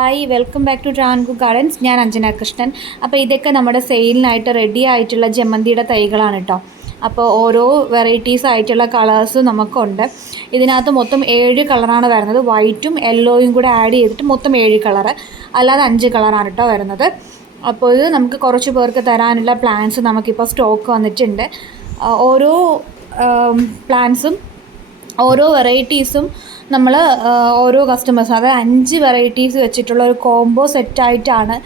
Hi welcome back to ട്രാൻകു gardens. ഞാൻ അഞ്ജന കൃഷ്ണൻ. അപ്പോൾ ഇതൊക്കെ നമ്മുടെ സെയിലിനായിട്ട് റെഡി ആയിട്ടുള്ള ജമന്തിയുടെ തൈകളാണ് കേട്ടോ. അപ്പോൾ ഓരോ വെറൈറ്റീസ് ആയിട്ടുള്ള കളേഴ്സ് നമുക്കുണ്ട്. ഇതിനകത്ത് മൊത്തം 7 കളറാണ് വരുന്നത്. വൈറ്റും യെല്ലോയും കൂടെ ആഡ് ചെയ്തിട്ട് മൊത്തം 7 കളറ്, അല്ലാതെ 5 കളറാണ് കേട്ടോ വരുന്നത്. അപ്പോൾ ഇത് നമുക്ക് കുറച്ച് പേർക്ക് തരാനുള്ള പ്ലാൻസ് നമുക്കിപ്പോൾ സ്റ്റോക്ക് വന്നിട്ടുണ്ട്. ഓരോ പ്ലാൻസും ഓരോ വെറൈറ്റീസും നമ്മൾ ഓരോ കസ്റ്റമേഴ്സും, അതായത് 5 വെറൈറ്റീസ് വെച്ചിട്ടുള്ള ഒരു കോംബോ സെറ്റായിട്ടാണ്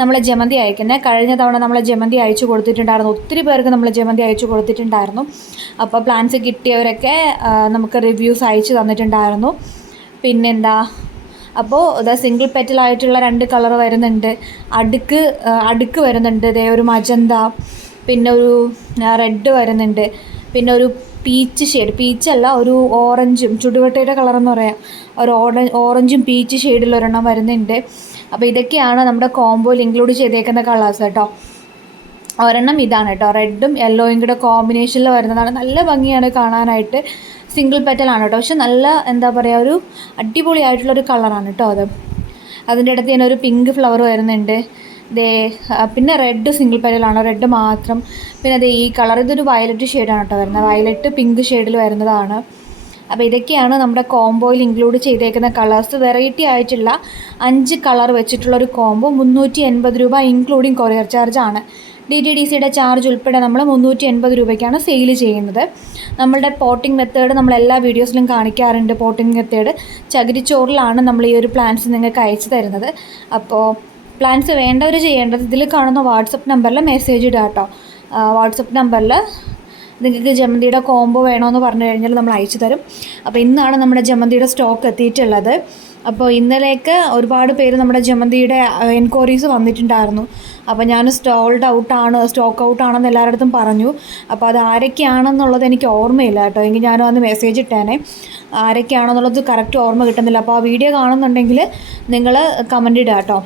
നമ്മൾ ജമന്തി അയക്കുന്നത്. കഴിഞ്ഞ തവണ നമ്മൾ ജമന്തി അയച്ചു കൊടുത്തിട്ടുണ്ടായിരുന്നു. ഒത്തിരി പേർക്ക് നമ്മൾ ജമന്തി അയച്ചു കൊടുത്തിട്ടുണ്ടായിരുന്നു. അപ്പോൾ പ്ലാൻസ് കിട്ടിയവരൊക്കെ നമുക്ക് റിവ്യൂസ് അയച്ചു തന്നിട്ടുണ്ടായിരുന്നു. പിന്നെന്താ, അപ്പോൾ ഇത് സിംഗിൾ പെറ്റലായിട്ടുള്ള 2 കളർ വരുന്നുണ്ട്. അടുക്ക് വരുന്നുണ്ട്. ഇതേ ഒരു മജന്ത, പിന്നെ ഒരു റെഡ് വരുന്നുണ്ട്, പിന്നെ ഒരു പീച്ച് ഷെയ്ഡ്, പീച്ചല്ല, ഒരു ഓറഞ്ചും, ചുടുവട്ടയുടെ കളറെന്ന് പറയാം, ഒരു ഓറഞ്ചും പീച്ച് ഷെയ്ഡിലൊരെണ്ണം വരുന്നുണ്ട്. അപ്പോൾ ഇതൊക്കെയാണ് നമ്മുടെ കോംബോയിൽ ഇൻക്ലൂഡ് ചെയ്തേക്കുന്ന കളേഴ്സ് കേട്ടോ. ഒരെണ്ണം ഇതാണ് കേട്ടോ, റെഡും യെല്ലോയും കൂടെ കോമ്പിനേഷനിൽ വരുന്നതാണ്. നല്ല ഭംഗിയാണ് കാണാനായിട്ട്. സിംഗിൾ പെറ്റലാണ് കേട്ടോ, പക്ഷെ നല്ല എന്താ പറയുക, ഒരു അടിപൊളിയായിട്ടുള്ളൊരു കളറാണ് കേട്ടോ അത്. അതിൻ്റെ അടുത്ത് തന്നെ ഒരു പിങ്ക് ഫ്ലവർ വരുന്നുണ്ട്. പിന്നെ റെഡ് സിംഗിൾ പെറ്റലാണ്, റെഡ് മാത്രം. പിന്നെ ഈ കളർ, ഇതൊരു വയലറ്റ് ഷെയ്ഡാണ് കേട്ടോ വരുന്നത്, വയലറ്റ് പിങ്ക് ഷെയ്ഡിൽ വരുന്നതാണ്. അപ്പോൾ ഇതൊക്കെയാണ് നമ്മുടെ കോംബോയിൽ ഇൻക്ലൂഡ് ചെയ്തേക്കുന്ന കളേഴ്സ്. വെറൈറ്റി ആയിട്ടുള്ള 5 കളർ വെച്ചിട്ടുള്ളൊരു കോംബോ 380 രൂപ ഇൻക്ലൂഡിങ് കൊറിയർ ചാർജാണ്. DTDCയുടെ ചാർജ് ഉൾപ്പെടെ നമ്മൾ 380 രൂപയ്ക്കാണ് സെയിൽ ചെയ്യുന്നത്. നമ്മളുടെ പോട്ടിംഗ് മെത്തേഡ് നമ്മൾ എല്ലാ വീഡിയോസിലും കാണിക്കാറുണ്ട്. പോട്ടിംഗ് മെത്തേഡ് ചകിരിച്ചോറിലാണ് നമ്മൾ ഈ ഒരു പ്ലാന്റ്സ് നിങ്ങൾക്ക് അയച്ചു തരുന്നത്. അപ്പോൾ പ്ലാൻസ് വേണ്ടവർ ചെയ്യേണ്ടത് ഇതിൽ കാണുന്ന വാട്സപ്പ് നമ്പറിൽ മെസ്സേജ് ഇടുക കേട്ടോ. വാട്സപ്പ് നമ്പറിൽ നിങ്ങൾക്ക് ജമന്തിയുടെ കോംബോ വേണമെന്ന് പറഞ്ഞു കഴിഞ്ഞാൽ നമ്മൾ അയച്ചു തരും. അപ്പോൾ ഇന്നാണ് നമ്മുടെ ജമന്തിയുടെ സ്റ്റോക്ക് എത്തിയിട്ടുള്ളത്. അപ്പോൾ ഇന്നലേക്ക് ഒരുപാട് പേര് നമ്മുടെ ജമന്തിയുടെ എൻക്വയറീസ് വന്നിട്ടുണ്ടായിരുന്നു. അപ്പോൾ ഞാൻ സ്റ്റോക്ക് ഔട്ടാണെന്ന് എല്ലാവരുടെ അടുത്തും പറഞ്ഞു. അപ്പോൾ അത് ആരൊക്കെയാണെന്നുള്ളത് എനിക്ക് ഓർമ്മയില്ല കേട്ടോ. എങ്കിൽ ഞാനും അന്ന് മെസ്സേജ് ഇട്ടേനെ. ആരൊക്കെയാണെന്നുള്ളത് കറക്റ്റ് ഓർമ്മ കിട്ടുന്നില്ല. അപ്പോൾ ആ വീഡിയോ കാണുന്നുണ്ടെങ്കിൽ നിങ്ങൾ കമൻ്റ് ഇടുക കേട്ടോ.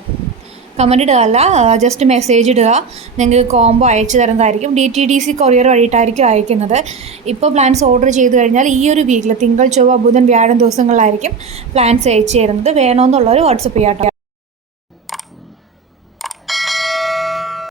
കമൻ്റ് ഇടുക അല്ല, ജസ്റ്റ് മെസ്സേജ് ഇടുക. നിങ്ങൾക്ക് കോംബോ അയച്ചു തരുന്നതായിരിക്കും. DTDC കൊറിയർ വഴിയിട്ടായിരിക്കും അയക്കുന്നത്. ഇപ്പോൾ പ്ലാൻസ് ഓർഡർ ചെയ്ത് കഴിഞ്ഞാൽ ഈ ഒരു വീക്കിൽ തിങ്കൾ, ചൊവ്വ, ബുധൻ, വ്യാഴം ദിവസങ്ങളിലായിരിക്കും പ്ലാൻസ് അയച്ചു തരുന്നത്. വേണമെന്നുള്ളവർ വാട്സപ്പ് ചെയ്യാം കേട്ടോ.